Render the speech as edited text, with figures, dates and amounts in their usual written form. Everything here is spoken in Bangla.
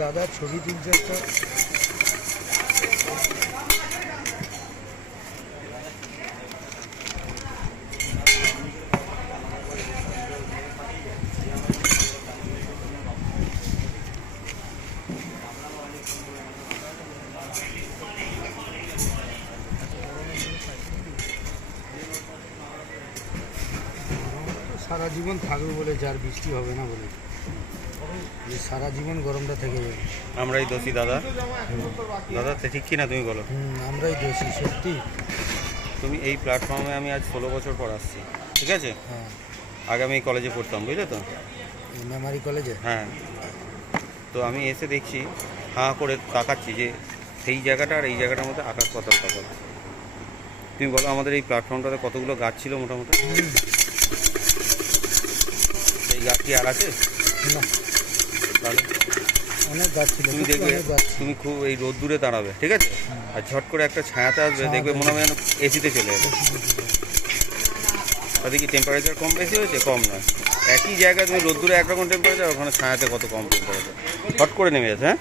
দাদা ছবি তুলছে একটা। সারা জীবন থাকবে বলে, যার বৃষ্টি হবে না বলে, যে সারা জীবন গরমটা থেকে যাবে। আমরাই দোষী দাদা। দাদা ঠিক কি না তুমি বলো? আমরাই দোষী সত্যি। তুমি এই প্ল্যাটফর্মে আমি আজ 16 বছর পর আসছি, ঠিক আছে? হ্যাঁ, আগে আমি কলেজে পড়তাম, বুঝলে তো? মেমারি কলেজে। হ্যাঁ, তো আমি এসে দেখছি হাঁ করে তাকাচ্ছি যে সেই জায়গাটা আর এই জায়গাটার মধ্যে আকাশ পাতাল তফাৎ। তুমি বলো আমাদের এই প্ল্যাটফর্মটাতে কতগুলো গাছ ছিল মোটামুটি? এই গাছ কি আর আছে? না, তাহলে অনেক গাছ ছিল। তুমি দেখবে, তুমি খুব এই রোদ্দুরে দাঁড়াবে, ঠিক আছে? আর ঝট করে একটা ছায়াতে আসবে, দেখবে মনে হবে যেন এসিতে চলে যাবে। তাতে কি টেম্পারেচার কম বেশি হয়েছে? কম নয়। একই জায়গায় তুমি রোদ্দুরে একরকম টেম্পারেচার, ওখানে ছায়াতে কত কম টেম্পারেচার, হট করে নেমে যাচ্ছে। হ্যাঁ,